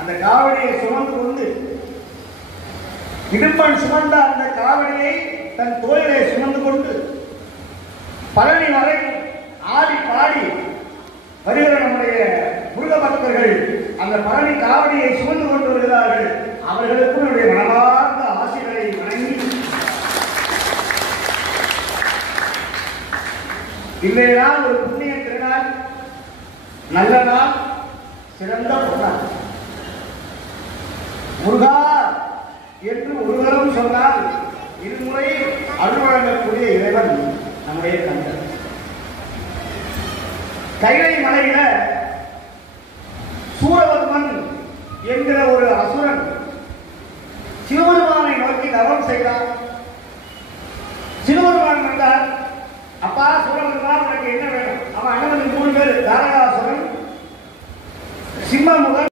அந்த காவடியை சுமந்து கொண்டு இடுப்பன் சுமந்த அந்த காவடியை தன் தோளிலே சுமந்து கொண்டு பழனி வரை ஆடி பாடி வருகிற நம்முடைய முருக பக்தர்கள் அந்த பழனி காவடியை சுமந்து கொண்டு வருகிறார்கள். அவர்களுக்கும் என்னுடைய மனமார்ந்த ஆசைகளை வணங்கி இன்றைய நாள் ஒரு புண்ணிய திருநாள், நல்ல நாள், சிறந்த பொருளால் முருகா என்று ஒருவரும் சொன்னால் இருமுறை அருள் வழங்கக்கூடிய இறைவன் நம்முடைய கந்தன். கைலை மலையில சூரவர்மன் என்கிற ஒரு அசுரன் சிவபெருமானை நோக்கி தவம் செய்தார். சிவபெருமான் வந்தார், அப்பா சூரபெருமான் உனக்கு என்ன வேணும்? அவன் அண்ணன் 3 பேர், தாரகாசுரன், சிம்மமுகன்,